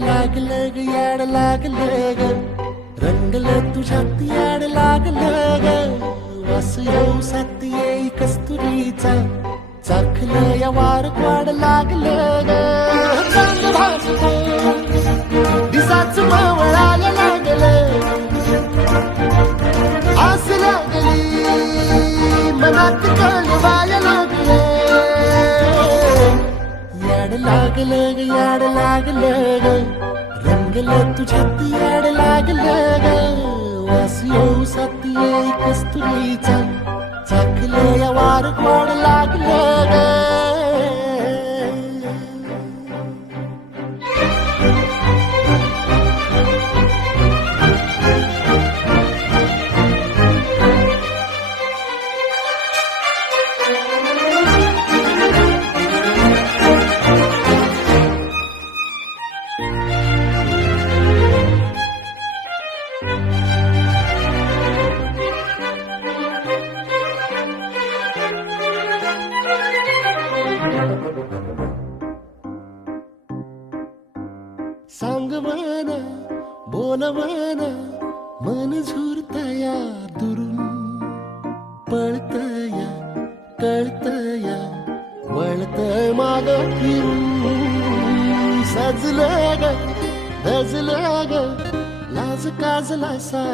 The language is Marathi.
लागलं ग याड लागलं ग रंगलं तुझ्यात याड लागलं ग वास येऊ सात येई कस्तुरीचा चाखलं या वार वाड लागलं ग चांग भासतं दिसाच मावळाला लागलं आस लागली मनात कळवायला लागलं याड लागलं ग याड लागलं ग रंगलं तुझ्यात याड लागलं ग वास येऊ सात येई कस्तुरीचा चाखलं या वार गोड लागलं ग सांग म्हणा बोल म्हणा मन झुरतया दुरून पळतया कळतया वळतय माग फिरून सजलं ग धजलं ग लाज काजला सा